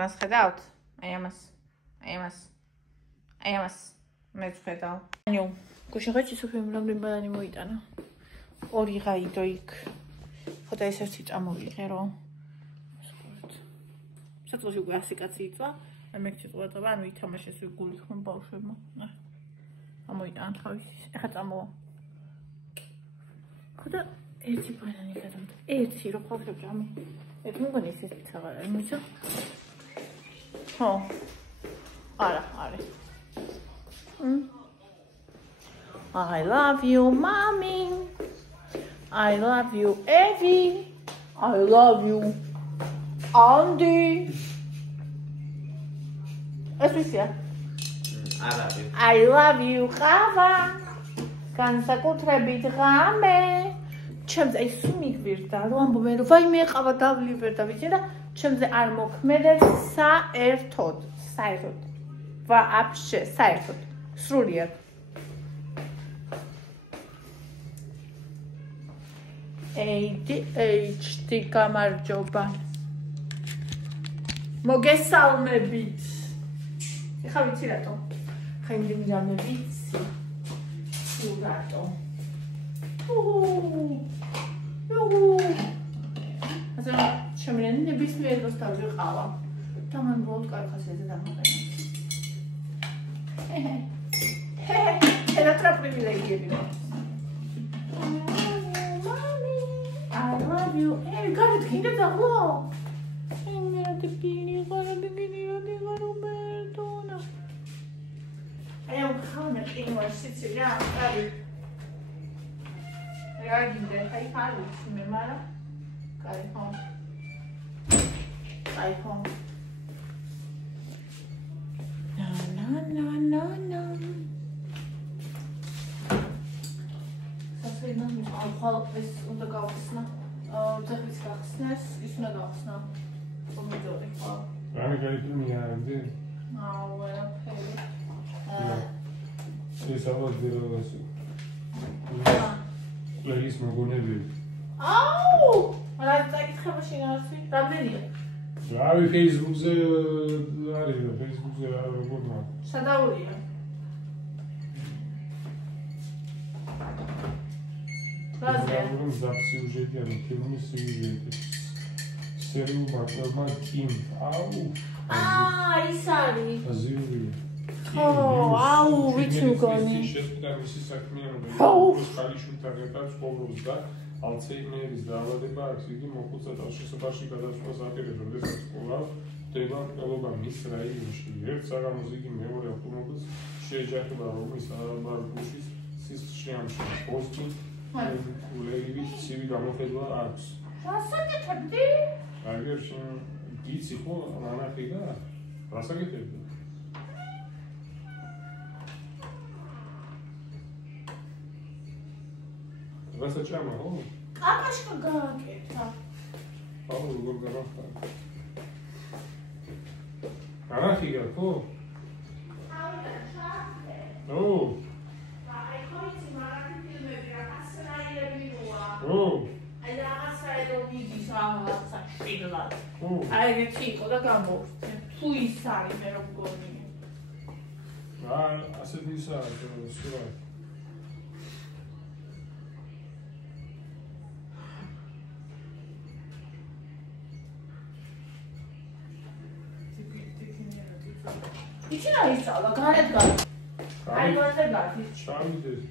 მას ხედავთ? აი ამას. მეც ხედავ. ანუ გუშინ ხეჭი სოფიამ რამდენი ბანანი მოიტანა. 2 გაიდო იქ. ხოდა ეს ერთი წამოვიღე რომ. საწყოში უკვე 100 კაცი იწვა. მე შეწყვეტა, ანუ ითამაშეს გული ხომ ბავშვებმა. ამოიტანა თავის. ეხლა წამოვა. ხოდა ერთი ბანანი გადამდა. ერთი რო ხალხებ ჯამი. ეს მგონი ეს აღარ არის, მიცო? ხო. არა. I love you, mommy. I love you, Evie. I love you, Andy. ეს ვისია? I love you, Xava. განსაკუთრებით ღამე. ჩემზე აი სულ მიგვირდა, რომ ამბობენ რომ ვაიმე ყავა დავლიბერ და ვიცი და ჩემზე არ მოქმედებს საერთოდ. Вообще საერთოდ. სრულიად. ADHD გამარჯობა. მოგესალმებით. ეხლა ვიცი რატო. ხა იმდენი რამე ვიცი. რატო. ასე შემიძლია ნებისმიერ დროს დავიყავა. და მან ბოლოდ კარგი ხასიათი დამოყენა. Era privilegiები. I love you. გარეთ გინდა დაღლო? მე რა ტიპინი გარაბიგინი ამ ხანა ყინვა სიცილია არის. რა გინდა? აი ხალხი მე მარა. კაი ხო. No. Sasvīnām es un tā gauksna. Dzehvis gauksnes, es un gauksna. Pomidori. Rāmi filmi jāredzi? Vajag pēli. Es avadīros. Leris magunebī. Au! Varētu teikt, ka mašīnā esmu. Რამდენია? Rāmi Facebook'ze arī, Facebook'ze gurmā. Sadaurija. Разговор за сюжетом, фильм сюжет. Сериал Маклма Ким. ის არის. Азири. ვიცი მგონი. შეხვდა მისი საქმიანობა. ის ხალიშულთან ერთად ცხოვრობს და ალცჰეიმერის დაავადება აქვს, იგი მოხუცა თავშესაფარში გადასვლას აპირებს, როდესაც სკოლა ხდება მკვლობა მის რაიონში. ერთ საღამოს იგი მეორე ავტომობილს შეეჯახება, რომლის ბარბუშის სისხლში პოსტი ულევით ცივი გამოხედვა აქვს. რასაკეთებდი? აგერ გიცი ხო ანახი და რასაკეთებდი? რასაც ჭამა ხო? კაპაშკა გააკეთა. აუ როგორ გავახტა. არახია ხო? ავიდა შახე. ო. აი ხოიცი მარაკი ფილმები რაღაცნაირები როა. ო. აი რაღაცნაირო მიდის რაღაცა შილად. ო. აი ერთი იყო და გამოვხდე. თუ ის არის მე რო მგონი. ასეთ ისაა სურა. Იცი რა ისწავლა, გარეთ გადი. აი გვაზე გადი. ჩამიდეს.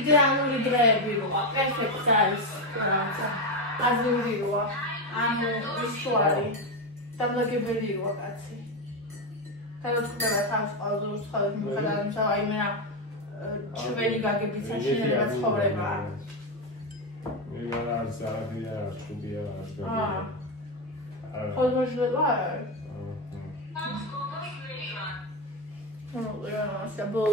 Idealuri drevi roa, perfect size. Azuri roa, ანუ ვიზუალი. დამლაგებელი roa კაცი. გადაწყვეტა თავს ყავზურს ხალხი მიხედავ იმისა, აი მე რა ჩვენი გაგებით საშინება ცხოვრება. მე რა ზარდია, შუბია რა. ხოლმეშლება. ну, я забыл.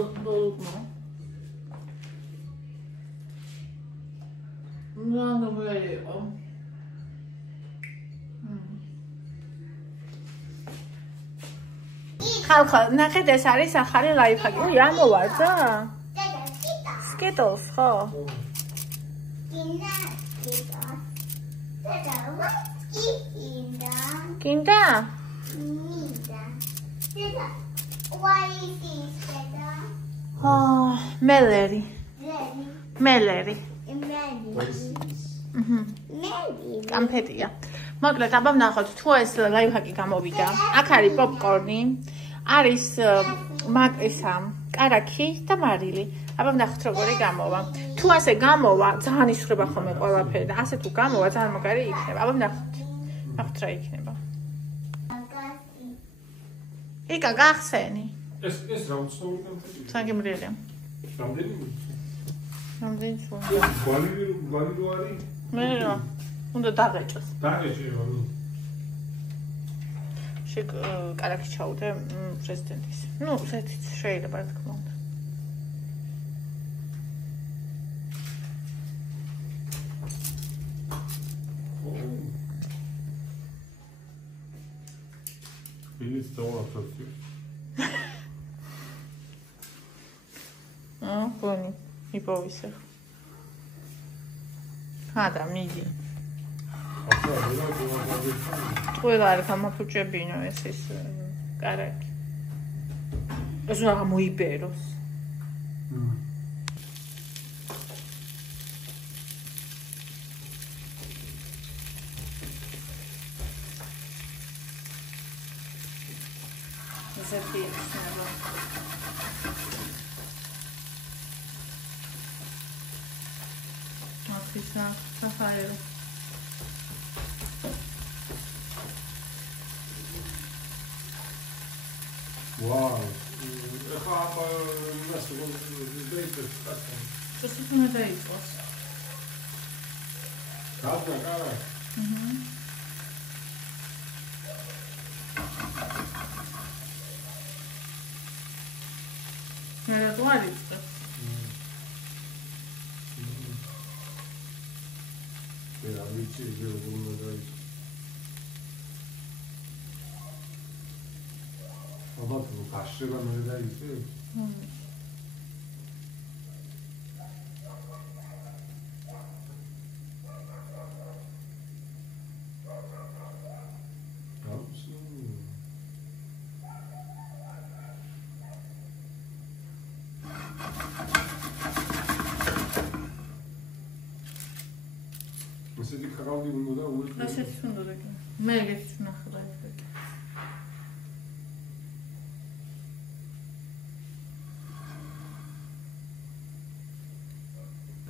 ნორმალური იყო. ხალხო, ნახეთ ეს არის ახალი ლაიფჰაკი. ой, ამოვარძა? Skittles, ხო? Kinda? Meleri. კამფეტია. მოკლედ, აბა ვნახოთ, თუ ეს ლაიფჰაკი გამოვიდა. აქ არის პოპკორნი, არის მაკრისა, კარაქი და მარილი. აბა ვნახოთ, როგორი გამოვა. თუ ასე გამოვა, ძალიან ისვრება ხოლმე ყველაფერი და ასე თუ გამოვა, ძალიან მაგარი იქნება. აბა ვნახოთ. ნახოთ რა იქნება. იკა, გახსენი. ეს რა უცნაური კამფეტია? საგემრიელია. რამდენი სულ? ვალიდო არის? მე რა? უნდა დაღეჭოს. დაღეჭიო. კარაქი ჩაუდე პრეზიდენტის. ნუ, ზეთიც შეიძლება რა თქმა უნდა. Billis dauerhaft. Buni, იპოვისე. ხადა, მიდი. ყველა არის გამაფუჭებინო ეს კარაკი. ეს რა მოიბეროს. ესეთი იქნება. Ისა, საფაერო. ვაუ. ეხლა მასე დაიწეს კაცი. ეს უნდა დაიწყოს. კარა. მე რა დავიწყე? Ja, wie zieht ihr das runter da? Aber du kannst ja mal da ist. ესეთი ხარავდი უნდა და უერთდება. ასეთი უნდა და მე ეგეთი ვნახე ესეთი.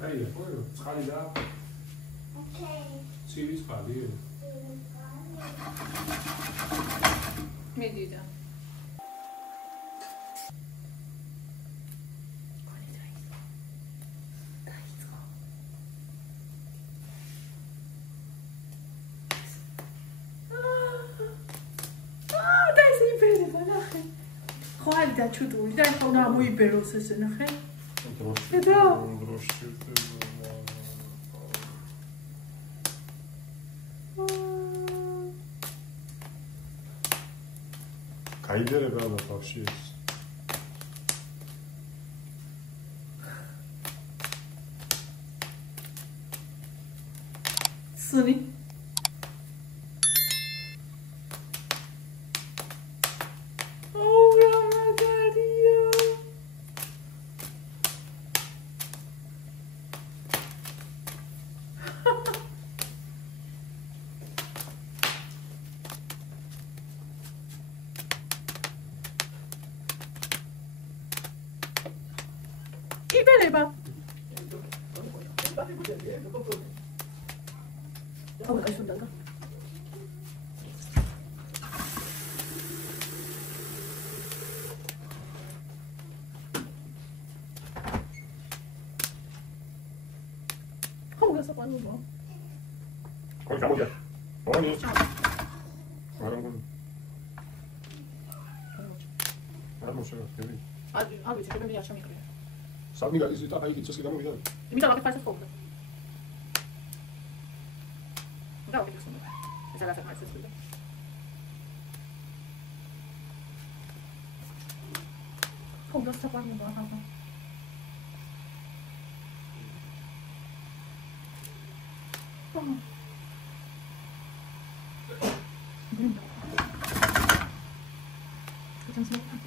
აი, ხო, წყალი და. ოკეი. ცივი წყალი. მიდი და. და ჩუტული და ახლა უნდა მოიბეროს ესე ნახე. დროში. გაიგერება და ბავშვი ეს. სუნი იბერება. აბა ეს უნდა გა. ხომ გასაყვანებო? ხომ გამოდია. ორი. არამგონ. შემოშევი. აი, შეიძლება მე არ შემიკრია. სამი გაიზითა, აი, ის გამოვიდა. იმით აღარ ფასე ხოლმე. Давай, иди сюда. Зараз отмайся сюда. О, просто пахнет, ага. Блин. Хотим смотреть.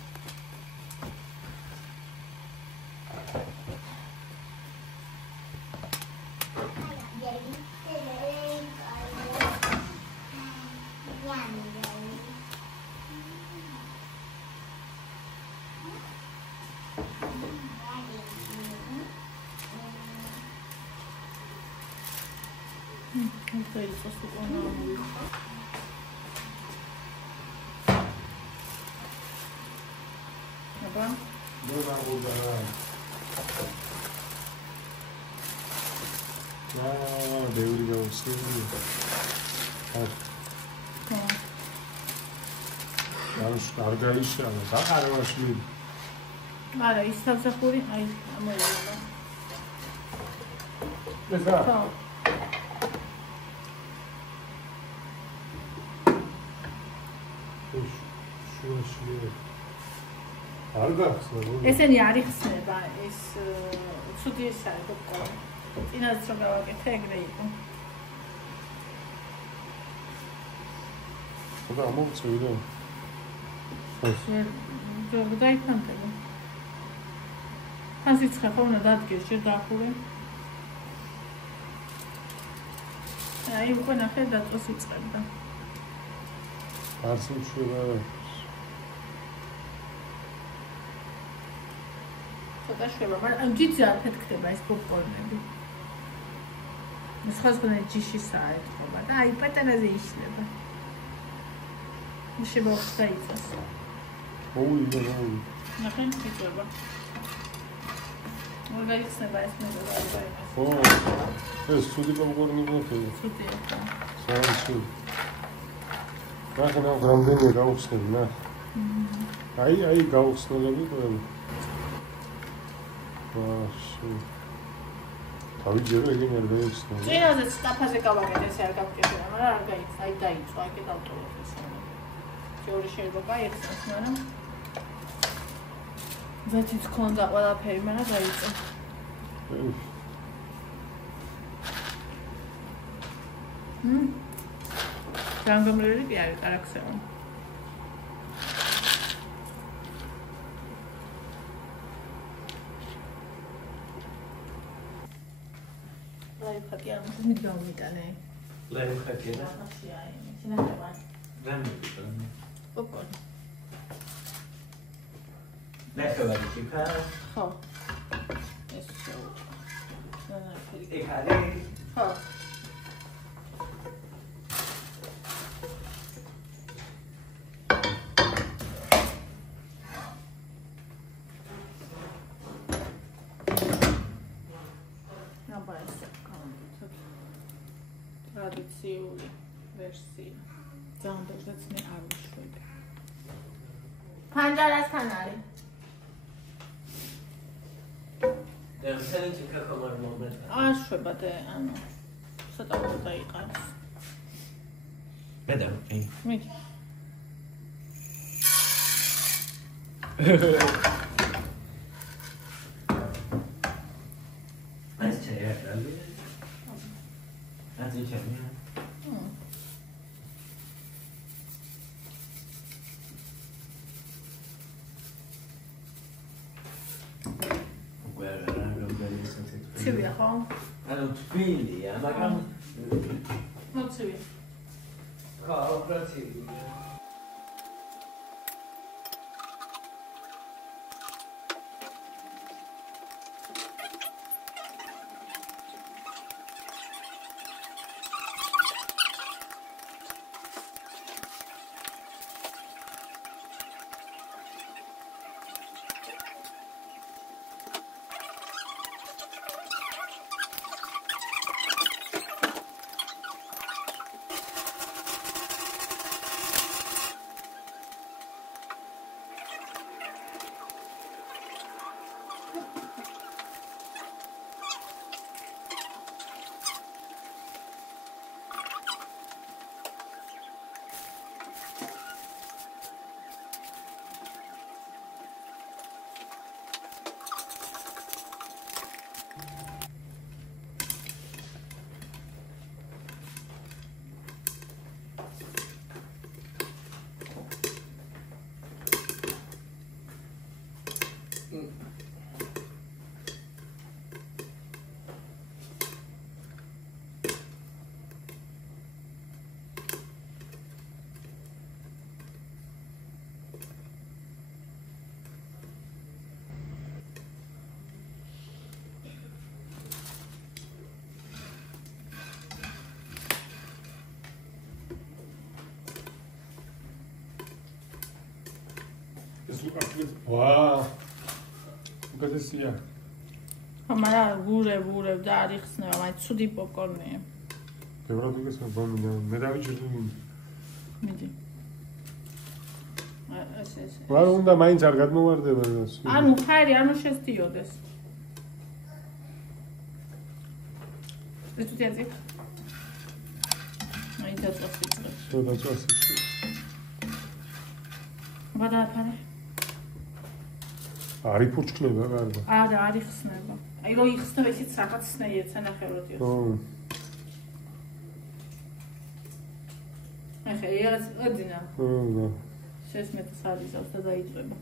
Это из сосудного молока. Ага. Dobra, uda. Devriga usulü. Bak. Yanlış karga iş yani. Daha arvaşlı. Ara, istabsakuri, ay, amoyala. Mesela. Tamam. Şuraya. Arga kısmı. ესენი არ იხსნება ეს ცუდი ეს არის პოპკორნი. წინასწარ რომ გავაკეთე ეგრე იყო. ხოდა ამოვწევი და ჯერ დაიფანტები. თან სიცხე ხო უნდა დადგეს ჯერ დახურე. აი უკვე ნახე დაწოს იწყებდა. არც მშვება. ცოტა შვება, მაგრამ ჯიჯი არ ფეთქდება ეს პოპკორნები. სხვადასხვა ჯიშისაა ეთქობა და აი პატარაზე იშლება. შეიძლება ხსაიცას. ოუი. ნახე, იწובה. მოგა იხსნება ეს მე და არა იმას. ო, ეს ცუდი პოპკორნი გქონდა. ცუდია ხო? საერთოდ. ნახე, რამდენია გავხსნები, ნა. აი გავხსნელები ყველი. ვაში. თავიჯერა ეგენ არ გაიხსნა. წინაზე სტაფაზე გავაკეთე, ესე არ გავკეთე, მაგრამ არ გაიწა, აი დაიწვა, აი დავტოვოთ ეს. ჯორი შეიძლება გაიხსნას, მაგრამ ზეთიც ქონდა ყველაფერი, მაგრამ დაიწვა. ჯანგომრელი კი არის, კარაქსეო. ლაიფხაკი არ მის გამიტანე. ლაიფხაკი და ახშია, შენახება. რამე? პოპკორნი. ნახევარი ჩიქა. ხო. ეს შეუ. ეხარე. ხო. ტრადიციული ვერსია. ძალიან ბევრსაც მე არ ვუშვები. ფანჯარასთან არის. და სელენჩი ქაქომარ მომენტ. აშვება და ანუ ცოტა უნდა იყავს. ბედა, აი. მიდი. ეს შეიძლება. That's it, yeah. Where are you going? ცივია ხო? ანუ თბილია, მაგრამ მოცივი. კოოპერატივია. ვა უკეთესია მაგრამ ვურე და არ იხსნება, მაგრამ ცუდი პოპკორნია. ბევრად უკეთესია მე დავიჭირდი მიდი. ეს. ვარ უნდა მაინც არ გადმოვარდება რას. ანუ ხარი, ანუ შეძიოდეს. ეს თუ თეაძი. აი დაწყობს. შევდაწვას. ვადაფარე. არი ფურჩქნება გარდა. არა, არ იხსნება. აი რო იხსნება ისიც რაღაც სნეიერს ანახევროთიო. ახლა ეს ოდინა. შესმეტ სალიზავს და დაიწყება.